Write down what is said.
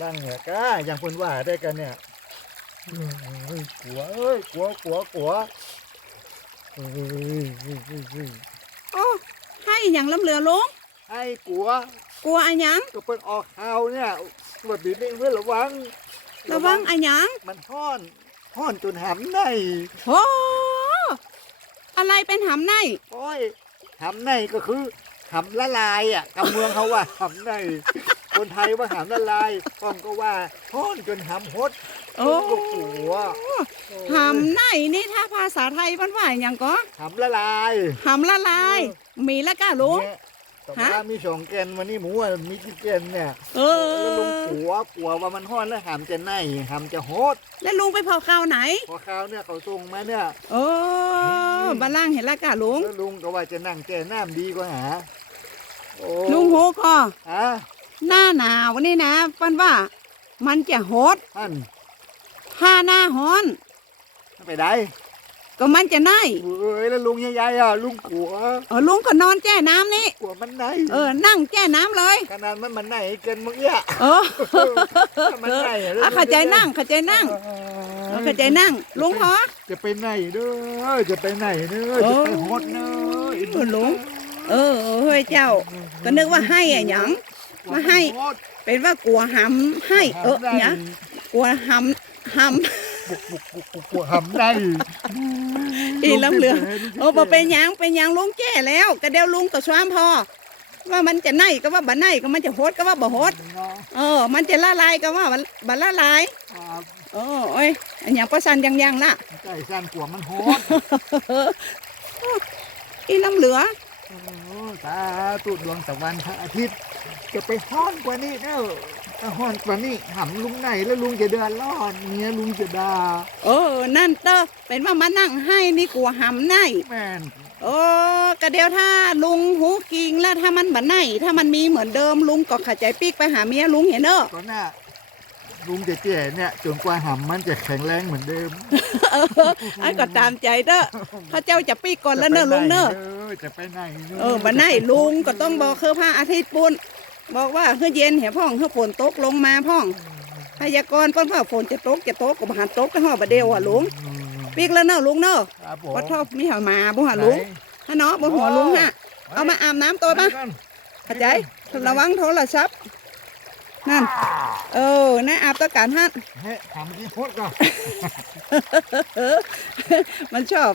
ร่างเนี่ยก้าอย่างเพิ่นว่าได้กันเนี่ยเฮ้ยกลัวเอ้ยกลัวกลัวกลัวเฮ้ยเฮ้ยเฮ้ยเฮ้ยโอ้ให้อย่างลำเหลือลุงไอ้กลัว กลัวอะหยังก็เพิ่นออกข่าวเนี่ยว่าบีนี่เพื่อระวัง ระวังอะหยังมันห้อนห้อนจนหำในโอ้อะไรเป็นหำในโอ้ยหำในก็คือหำละลายอะกำเมืองเขาว่าหำใน คนไทยว่าหำละลายป้องก็ว่าห้อนจนหำหดโอ้ก็กลัวหำในนี่ถ้าภาษาไทยมันว่าอย่างก็หำละลายหำละลาย มีละก้าลุงเนี่ยแต่ฮะว่ามีสองแกนวันนี้หมูอะมีกี่แกนเนี่ยเอแล้วลุงอกลัวกลัวว่ามันห้อนแล้วหำจะไหนหำจะโหดแล้วลุงไปเผาข้าวไหน พอข้าวเนี่ยเขาส่งมาเนี่ยโอ้บ้านล่างเห็นละก้าลุงแล้วลุงก็ว่าจะนั่งแก่น้ำดีกว่าหาโอ้ลุงโหก็ฮะ หน้าหนาวนี่นะปันว่ามันจะโหดท่านถ้าหน้าฮ้อน ไปได้ก็มันจะไหนเอ้ยแล้วลุงใหญ่ๆอะลุงกลัวเออลุงก็นอนแจ้น้ำนี่ กลัวมันไหนเออ นั่งแจ้น้ำเลย ขนาดมันมันไหนเกินเมื่อกี้อะเออมันไหนอะอะเข้าใจนั่งเข้าใจนั่งเออเข้าใจนั่งลุงพอจะไปไหนเด้อจะไปไหนเด้อเอจะอไปโหดเด้อเออลุงเออเออเฮ้ยเจ้า ก็นึกว่าให้อะหยัง มาให้ เป็นว่ากลัวหำให้เออเนี่ยกลัวหำหบุกบุกบุกบุกบุกหำได้ำอีลำเหลือโอ้บ่เป็นหยังเป็นหยังลุงแก้แล้วก็เดี๋ยวลุงก็ซ้อมพอว่ามันจะไหนก็ว่าบ่ไหนก็มันจะโหดก็ว่าบ่โหดเออ มันจะละลายก็ว่าบ่บ่ละลายครับเออโอ้ยอันหยังประสันยังยังละใจสั่นกลัวมันโหดอีลำเหลือ โอ้ตาตุดดวงตะวันพระอาทิตย์ จะไปห้อนกว่านี้เด้อถ้าห้อนกว่านี้หำลุงไหนแล้วลุงจะเดือดร้อนเมียลุงจะด่าเออ นั่นเตอเป็นว่ามานั่งให้นี่กลัวหำไหนแม่นโอ้กะเดียวถ้าลุงหูกิงแล้วถ้ามันบันไหนถ้ามันมีเหมือนเดิมลุงก็ขัดใจปีกไปหาเมียลุงเห็นเนอะก็น่า ลุงจะแก่เนี่ยจนกว่าหำมันจะแข็งแรงเหมือนเดิมเออไอ้ก็ตามใจเด้อพระเจ้าจะปีกก่อนแล้วเนอะลุงเนอะจะไปไหนด้เออบันไหนลุงก็ต้องบอกคือพระอาทิตย์ปุ่นบอกว่าเฮือเย็นเหี่ยพ่องเฮือฝนตกลงมาพ่องพยากรณ์เป้นว่าฝนจะตกจะตกก็บหันตกก็ห่อบ่เดียวอะลุงอืมปีกแล้วเนอะลุงเนอะครับผมวัดทอบมีหามาบ่หาลุงฮะเนาะบ่หัวลุงฮะเอามาอาบน้ำตัวปะไปกันเข้าใจระวังโทรศัพท์ นั่น เออนะอาบตะการฮั่นเฮ้ยหำกี่โคตรก่อนมันชอบ